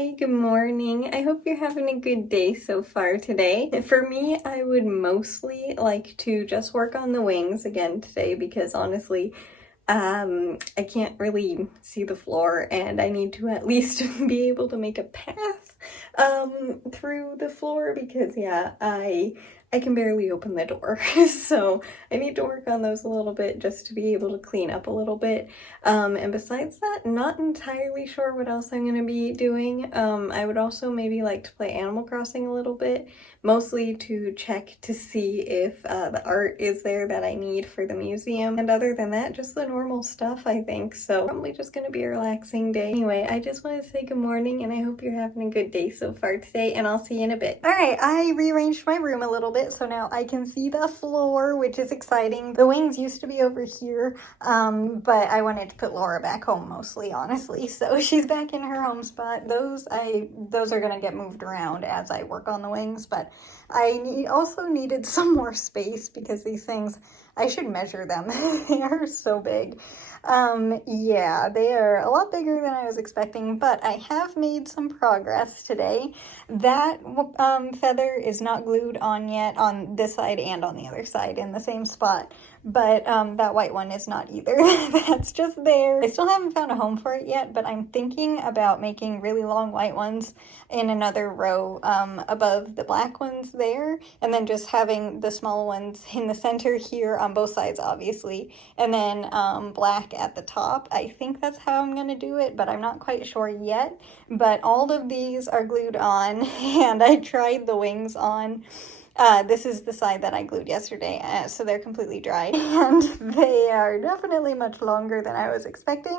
Hi, good morning. I hope you're having a good day so far today. For me, I would mostly like to just work on the wings again today because honestly, I can't really see the floor and I need to at least be able to make a path through the floor because yeah, I can barely open the door. So I need to work on those a little bit just to be able to clean up a little bit. And besides that, not entirely sure what else I'm gonna be doing. I would also maybe like to play Animal Crossing a little bit, mostly to check to see if the art is there that I need for the museum. And other than that, just the normal stuff, I think. So probably just gonna be a relaxing day. Anyway, I just want to say good morning and I hope you're having a good day so far today, and I'll see you in a bit. All right, I rearranged my room a little bit, so now I can see the floor, which is exciting. The wings used to be over here, but I wanted to put Laura back home mostly, honestly. So she's back in her home spot. Those are gonna get moved around as I work on the wings, but I also needed some more space because these things, I should measure them. They are so big. Yeah, they are a lot bigger than I was expecting, but I have made some progress today. That feather is not glued on yet on this side and on the other side in the same spot, but that white one is not either. That's just there. I still haven't found a home for it yet, but I'm thinking about making really long white ones in another row above the black ones there, and then just having the small ones in the center here on both sides, obviously, and then black at the top. I think that's how I'm gonna do it, but I'm not quite sure yet. But all of these are glued on, and I tried the wings on. This is the side that I glued yesterday, so they're completely dry, and they are definitely much longer than I was expecting.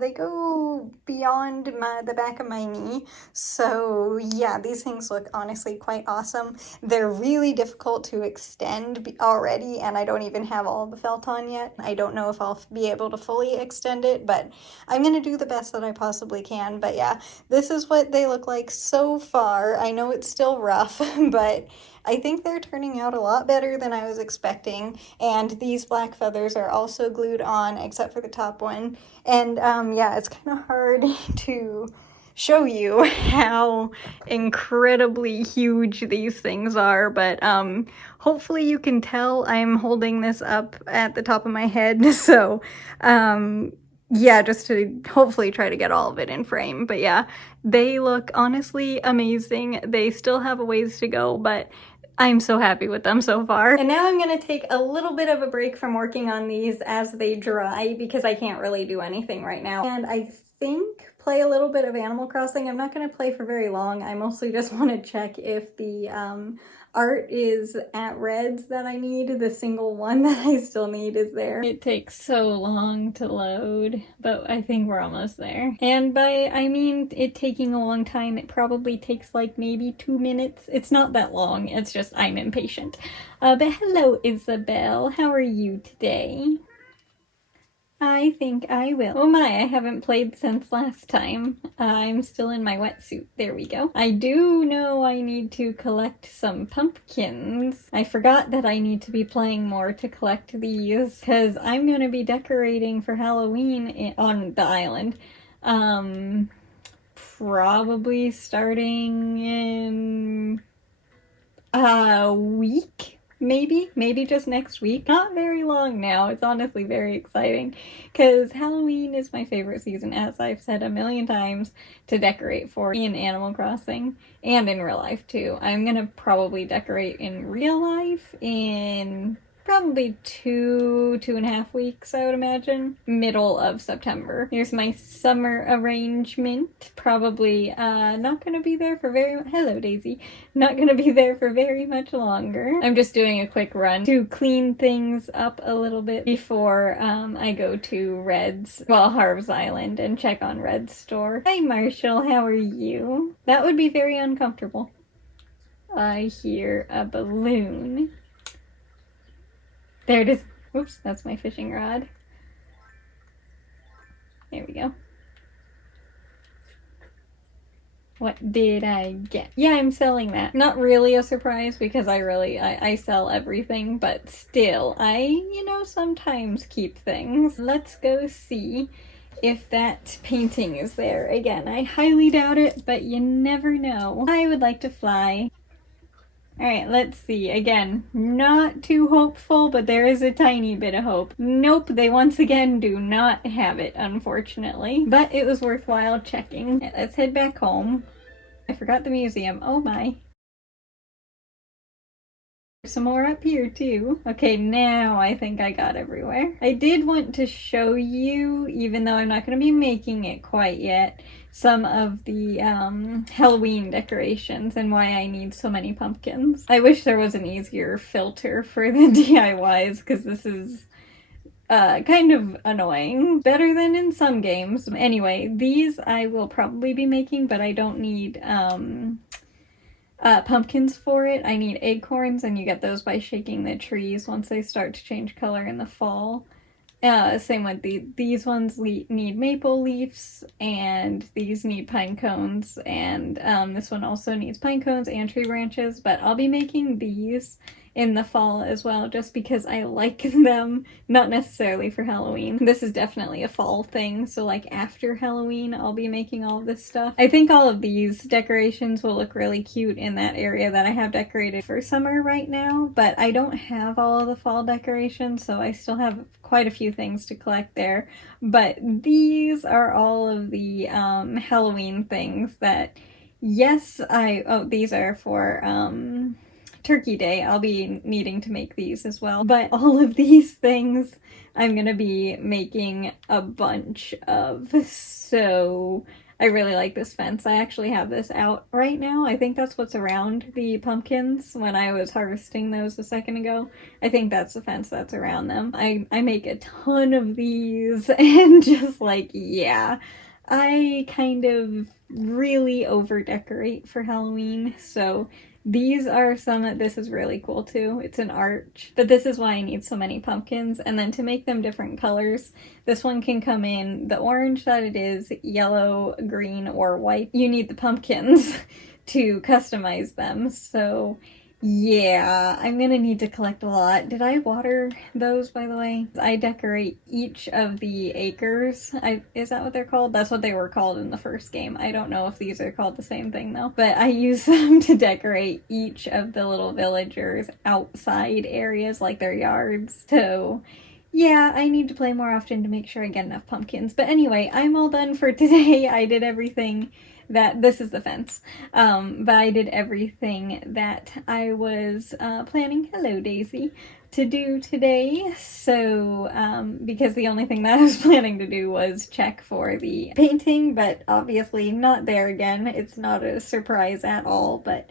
They go beyond the back of my knee, so yeah, these things look honestly quite awesome. They're really difficult to extend already, and I don't even have all the felt on yet. I don't know if I'll be able to fully extend it, but I'm gonna do the best that I possibly can. But yeah, this is what they look like so far. I know it's still rough, but I think they're turning out a lot better than I was expecting, and these black feathers are also glued on except for the top one. And yeah, it's kind of hard to show you how incredibly huge these things are, but hopefully you can tell I'm holding this up at the top of my head, so yeah, just to hopefully try to get all of it in frame. But yeah, they look honestly amazing. They still have a ways to go, but I'm so happy with them so far. And now I'm gonna take a little bit of a break from working on these as they dry because I can't really do anything right now. And I think play a little bit of Animal Crossing. I'm not gonna play for very long. I mostly just want to check if the art is at Reds that I need. The single one that I still need is there. It takes so long to load, but I think we're almost there. And by I mean it taking a long time, it probably takes like maybe 2 minutes. It's not that long, it's just I'm impatient. But hello, Isabel. How are you today? I think I will. Oh my, I haven't played since last time. I'm still in my wetsuit. There we go. I do know I need to collect some pumpkins. I forgot that I need to be playing more to collect these, because I'm going to be decorating for Halloween on the island. Probably starting in a week? Maybe just next week. Not very long now. It's honestly very exciting because Halloween is my favorite season, as I've said a million times, to decorate for in Animal Crossing and in real life too. I'm gonna probably decorate in real life in probably 2.5 weeks, I would imagine. Middle of September. Here's my summer arrangement. Probably not gonna be there for hello Daisy. Not gonna be there for very much longer. I'm just doing a quick run to clean things up a little bit before I go to Red's, well, Harv's Island, and check on Red's store. Hi Marshall, how are you? That would be very uncomfortable. I hear a balloon. There it is. Oops, that's my fishing rod. There we go. What did I get? Yeah, I'm selling that. Not really a surprise because I sell everything, but still, I sometimes keep things. Let's go see if that painting is there again. I highly doubt it, but you never know. I would like to fly. Alright, let's see. Again, not too hopeful, but there is a tiny bit of hope. Nope, they once again do not have it, unfortunately. But it was worthwhile checking. Let's head back home. I forgot the museum. Oh my. Some more up here too. Okay, now I think I got everywhere. I did want to show you, even though I'm not going to be making it quite yet, some of the Halloween decorations and why I need so many pumpkins. I wish there was an easier filter for the DIYs, because this is kind of annoying. Better than in some games. Anyway, these I will probably be making, but I don't need pumpkins for it. I need acorns, and you get those by shaking the trees once they start to change color in the fall. Same with these ones need maple leaves, and these need pine cones, and this one also needs pine cones and tree branches, but I'll be making these in the fall as well, just because I like them, not necessarily for Halloween. This is definitely a fall thing, so like after Halloween I'll be making all of this stuff. I think all of these decorations will look really cute in that area that I have decorated for summer right now, but I don't have all of the fall decorations, so I still have quite a few things to collect there. But these are all of the Halloween things that, yes, these are for Turkey Day. I'll be needing to make these as well. But all of these things I'm gonna be making a bunch of. So I really like this fence. I actually have this out right now. I think that's what's around the pumpkins when I was harvesting those a second ago. I think that's the fence that's around them. I make a ton of these, and just like, yeah, I kind of really over decorate for Halloween, so these are some. This is really cool too. It's an arch, but this is why I need so many pumpkins. And then to make them different colors, this one can come in the orange that it is, yellow, green, or white. You need the pumpkins to customize them. So yeah, I'm gonna need to collect a lot. Did I water those, by the way? I decorate each of the acres. Is that what they're called? That's what they were called in the first game. I don't know if these are called the same thing though. But I use them to decorate each of the little villagers' outside areas, like their yards. So yeah, I need to play more often to make sure I get enough pumpkins. But anyway, I'm all done for today. I did everything this is the fence, but I did everything that I was planning, hello Daisy, to do today. So because the only thing that I was planning to do was check for the painting, but obviously not there again. It's not a surprise at all, but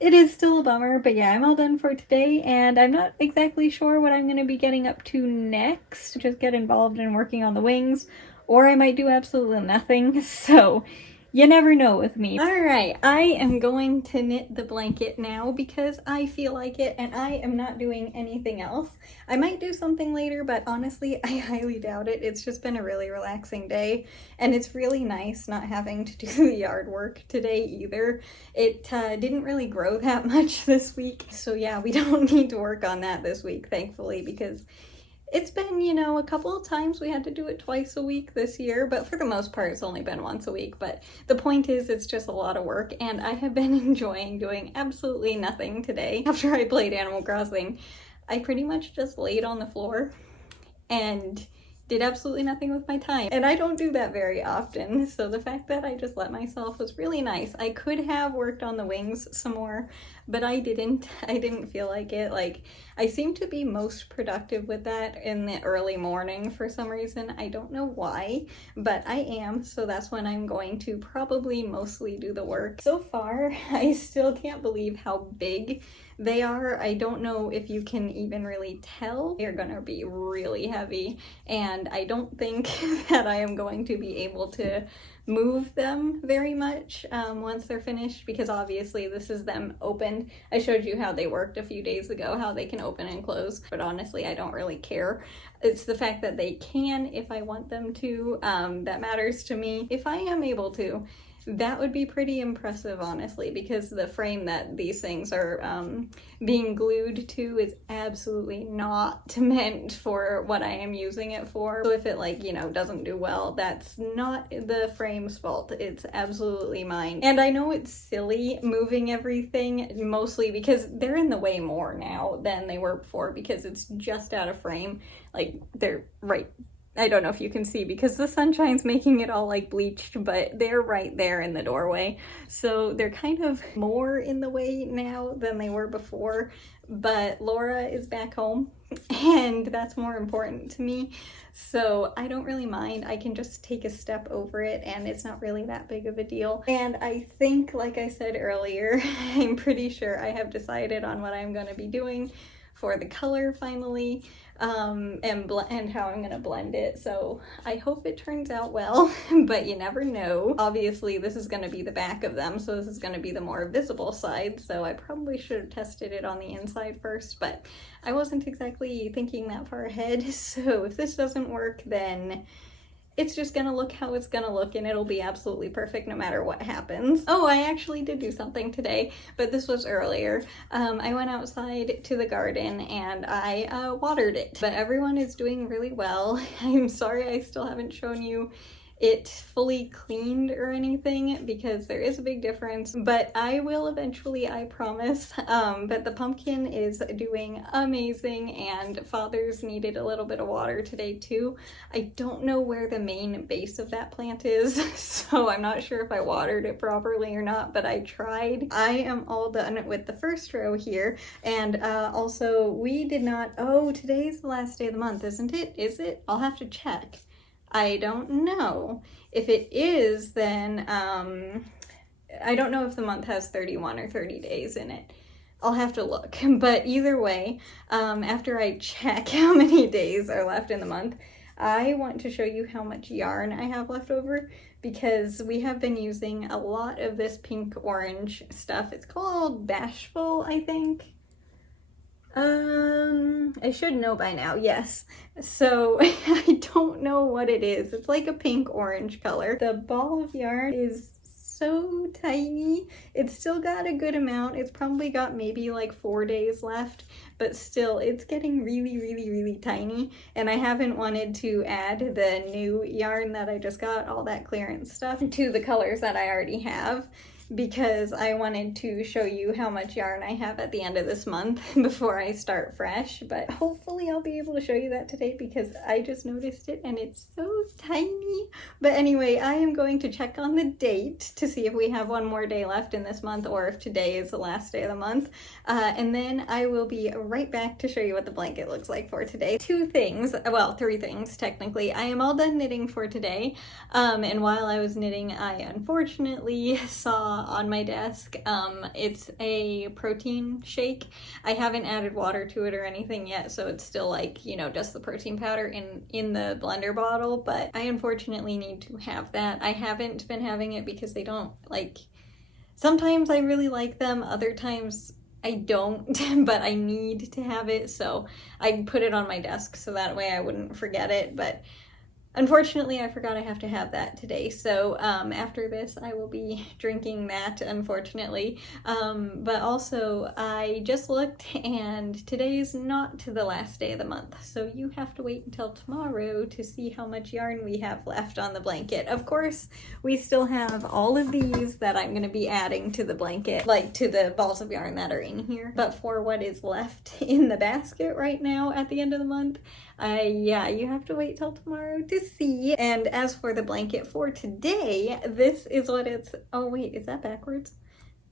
it is still a bummer. But yeah, I'm all done for today, and I'm not exactly sure what I'm going to be getting up to next. Just get involved in working on the wings, or I might do absolutely nothing. So you never know with me. Alright, I am going to knit the blanket now because I feel like it, and I am not doing anything else. I might do something later, but honestly, I highly doubt it. It's just been a really relaxing day, and it's really nice not having to do the yard work today either. It didn't really grow that much this week, so yeah, we don't need to work on that this week, thankfully, because it's been, you know, a couple of times we had to do it twice a week this year, but for the most part it's only been once a week. But the point is, it's just a lot of work, and I have been enjoying doing absolutely nothing today. After I played Animal Crossing, I pretty much just laid on the floor and did absolutely nothing with my time. And I don't do that very often, so the fact that I just let myself was really nice. I could have worked on the wings some more, but I didn't. I didn't feel like it. Like, I seem to be most productive with that in the early morning for some reason. I don't know why, but I am, so that's when I'm going to probably mostly do the work. So far, I still can't believe how big they are. I don't know if you can even really tell. They're gonna be really heavy, and I don't think that I am going to be able to move them very much once they're finished, because obviously this is them opened. I showed you how they worked a few days ago, how they can open and close, but honestly I don't really care. It's the fact that they can, if I want them to, that matters to me. If I am able to, that would be pretty impressive, honestly, because the frame that these things are being glued to is absolutely not meant for what I am using it for. So if it, like, you know, doesn't do well, that's not the frame's fault. It's absolutely mine. And I know it's silly moving everything, mostly because they're in the way more now than they were before, because it's just out of frame. Like, they're right, I don't know if you can see because the sunshine's making it all like bleached, but they're right there in the doorway. So they're kind of more in the way now than they were before, but Laura is back home and that's more important to me. So I don't really mind. I can just take a step over it and it's not really that big of a deal. And I think, like I said earlier, I'm pretty sure I have decided on what I'm going to be doing for the color finally, and how I'm gonna blend it. So I hope it turns out well, but you never know. Obviously this is gonna be the back of them, so this is gonna be the more visible side, so I probably should have tested it on the inside first, but I wasn't exactly thinking that far ahead. So if this doesn't work, then it's just gonna look how it's gonna look and it'll be absolutely perfect no matter what happens. Oh, I actually did do something today, but this was earlier. I went outside to the garden and I watered it, but everyone is doing really well. I'm sorry I still haven't shown you it fully cleaned or anything because there is a big difference, but I will eventually, I promise. But the pumpkin is doing amazing and Father's needed a little bit of water today too. I don't know where the main base of that plant is, so I'm not sure if I watered it properly or not, but I tried. I am all done with the first row here, and also we did not, oh, today's the last day of the month, isn't it? Is it? I'll have to check. I don't know. If it is, then I don't know if the month has 31 or 30 days in it. I'll have to look. But either way, after I check how many days are left in the month, I want to show you how much yarn I have left over because we have been using a lot of this pink orange stuff. It's called Bashful, I think. I should know by now, yes. So I don't know what it is. It's like a pink orange color. The ball of yarn is so tiny. It's still got a good amount. It's probably got maybe like 4 days left, but still it's getting really, really, really tiny. And I haven't wanted to add the new yarn that I just got, all that clearance stuff, to the colors that I already have, because I wanted to show you how much yarn I have at the end of this month before I start fresh. But hopefully I'll be able to show you that today because I just noticed it and it's so tiny. But anyway, I am going to check on the date to see if we have one more day left in this month or if today is the last day of the month. And then I will be right back to show you what the blanket looks like for today. 2 things, well, 3 things technically. I am all done knitting for today. And while I was knitting, I unfortunately saw on my desk, it's a protein shake. I haven't added water to it or anything yet, so it's still like, you know, just the protein powder in the blender bottle, but I unfortunately need to have that. I haven't been having it because they don't, like, sometimes I really like them, other times I don't, but I need to have it, so I put it on my desk so that way I wouldn't forget it. But unfortunately, I forgot I have to have that today, so after this I will be drinking that, unfortunately. But also, I just looked and today is not the last day of the month, so you have to wait until tomorrow to see how much yarn we have left on the blanket. Of course, we still have all of these that I'm going to be adding to the blanket, like to the balls of yarn that are in here. But for what is left in the basket right now at the end of the month, yeah, you have to wait till tomorrow to see. And as for the blanket for today, this is what it's, oh wait, is that backwards?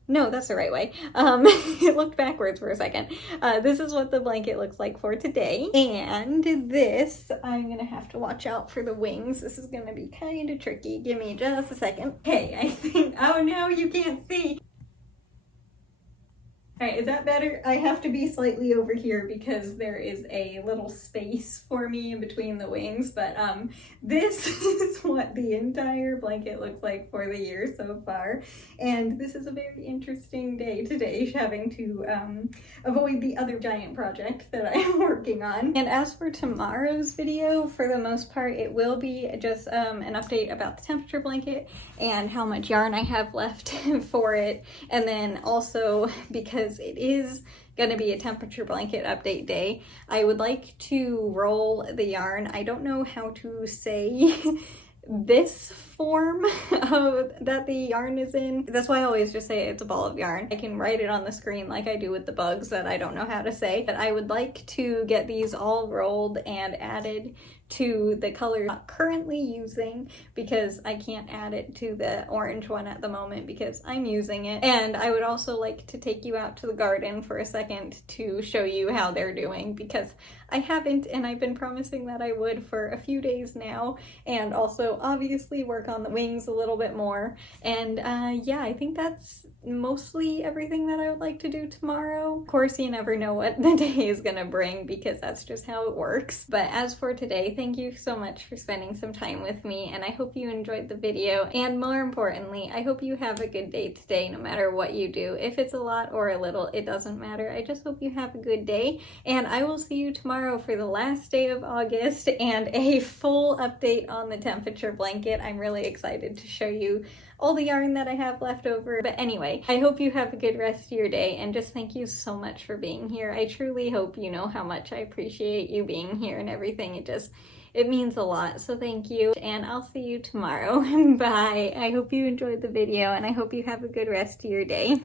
No, that's the right way. It looked backwards for a second. This is what the blanket looks like for today. And this, I'm gonna have to watch out for the wings. This is gonna be kind of tricky. Give me just a second. Okay, I think, oh no, you can't see. Alright, is that better? I have to be slightly over here because there is a little space for me in between the wings, but this is what the entire blanket looks like for the year so far. And this is a very interesting day today, having to avoid the other giant project that I'm working on. And as for tomorrow's video, for the most part, it will be just an update about the temperature blanket and how much yarn I have left for it. And then also, because it is going to be a temperature blanket update day, I would like to roll the yarn. I don't know how to say this form that the yarn is in. That's why I always just say it's a ball of yarn. I can write it on the screen like I do with the bugs that I don't know how to say. But I would like to get these all rolled and added to the color I'm not currently using, because I can't add it to the orange one at the moment because I'm using it. And I would also like to take you out to the garden for a second to show you how they're doing, because I haven't, and I've been promising that I would for a few days now. And also obviously work on the wings a little bit more. And yeah, I think that's mostly everything that I would like to do tomorrow. Of course, you never know what the day is gonna bring because that's just how it works. But as for today, thank you so much for spending some time with me, and I hope you enjoyed the video. And more importantly, I hope you have a good day today, no matter what you do. If it's a lot or a little, it doesn't matter. I just hope you have a good day, and I will see you tomorrow for the last day of August and a full update on the temperature blanket. I'm really excited to show you all the yarn that I have left over. But anyway, I hope you have a good rest of your day, and just thank you so much for being here. I truly hope you know how much I appreciate you being here and everything. It means a lot, so thank you, and I'll see you tomorrow. Bye. I hope you enjoyed the video, and I hope you have a good rest of your day.